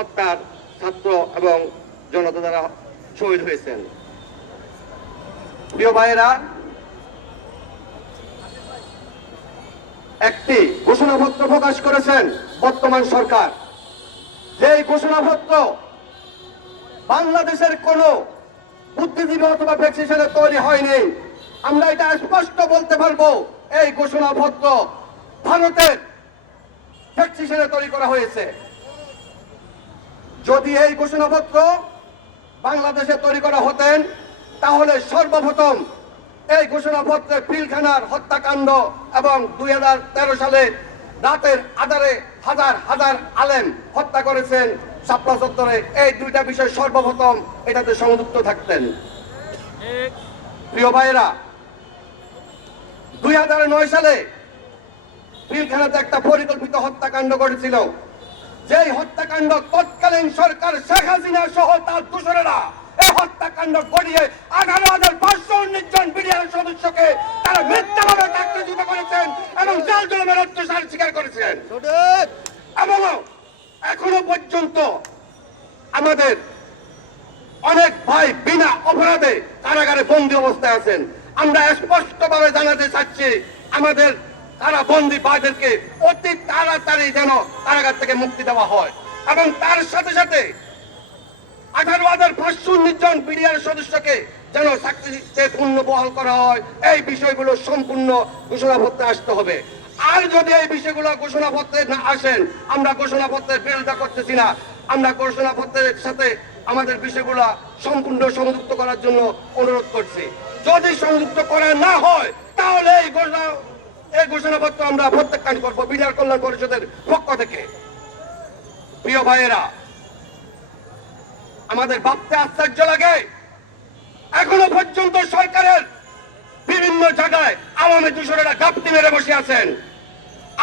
গণহত্যার ছাত্র এবং জনতা দ্বারা শহীদ হয়েছেন। প্রিয় ভাইয়েরা, একটি ঘোষণাপত্র প্রকাশ করেছেন বর্তমান সরকার। যেই ঘোষণাপত্র বাংলাদেশের কোন বুদ্ধিজীবী অথবা ব্যক্তিশালে তৈরি হয়নি। আমরা এটা স্পষ্ট বলতে পারবো, এই ঘোষণাপত্র ভারতের ব্যক্তিশালে তৈরি করা হয়েছে। যদি এই ঘোষণাপত্র বাংলাদেশে তৈরি করা হতেন, তাহলে সর্বপ্রথম এই ঘোষণাপত্রে পিলখানার হত্যাকাণ্ড এবং 2013 সালে রাতের আধারে হাজার হাজার আলেম হত্যা করেছেন শাপলা চত্বরে, এই দুইটা বিষয় সর্বপ্রথম এটাতে সংযুক্ত থাকতেন। প্রিয় ভাইয়েরা, 2009 সালে পিলখানাতে একটা পরিকল্পিত হত্যাকাণ্ড ঘটেছিল। যেই হত্যাকাণ্ড তৎকালীন সরকার শেখ হাসিনা সহ তার দোসরেরা এই হত্যাকাণ্ড ঘটিয়ে 18,519 জন বিডিআর সদস্যকে তারা মিথ্যাভাবে চাকরিচ্যুত করেছেন এবং জাল জুলুমের অত্যাচার স্বীকার করেছেন। এবং এখনো পর্যন্ত আমাদের অনেক ভাই বিনা অপরাধে কারাগারে বন্দী অবস্থায় আছেন। আমরা স্পষ্টভাবে জানাতে চাচ্ছি, আমাদের কারা বন্দী ভাইদেরকে অতি তাড়াতাড়ি যেন কারাগার থেকে মুক্তি দেওয়া হয় এবং তার সাথে সাথে 18,519 জন বিডিআর সদস্যকে যেন চাকরিতে পুনর্বহাল করা হয়। এই বিষয়গুলো সম্পূর্ণ ঘোষণাপত্রে আসতে হবে। আর যদি এই বিষয়গুলো ঘোষণাপত্রে না আসেন, আমরা ঘোষণাপত্রের বিরোধিতা করতেছি না, আমরা ঘোষণাপত্রের সাথে আমাদের বিষয়গুলো সম্পূর্ণ সংযুক্ত করার জন্য অনুরোধ করছি। যদি সংযুক্ত করা না হয়, তাহলে এই ঘোষণাপত্র আমরা প্রত্যাখ্যান করবো বিডিআর কল্যাণ পরিষদের পক্ষ থেকে। প্রিয় ভাইয়েরা, আমাদের ভাবতে আশ্চর্য লাগে, এখনো পর্যন্ত সরকারের বিভিন্ন জায়গায় আওয়ামী দূষণেরা গাপ্তি মেরে বসে আছেন,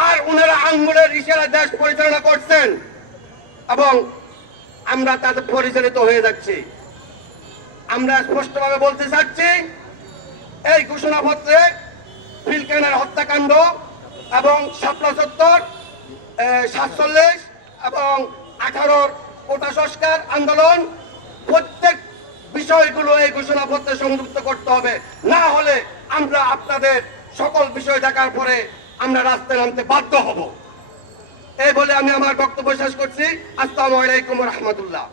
আর উনারা আঙ্গুলের ইশারা দেশ পরিচালনা করছেন এবং আমরা তাদের পরিচালিত হয়ে যাচ্ছি। আমরা স্পষ্টভাবে বলতে চাচ্ছি, এই ঘোষণাপত্রে পিলখানার হত্যাকাণ্ড এবং শাপলা চত্বর 47 এবং 18 কোটা সংস্কার আন্দোলন প্রত্যেক বিষয়গুলো এই ঘোষণাপত্রে সংযুক্ত করতে হবে। না হলে আমরা আপনাদের সকল বিষয় দেখার পরে আমরা রাস্তায় নামতে বাধ্য হব। এই বলে আমি আমার বক্তব্য শেষ করছি। আসসালামু আলাইকুম ওয়া রাহমাতুল্লাহ।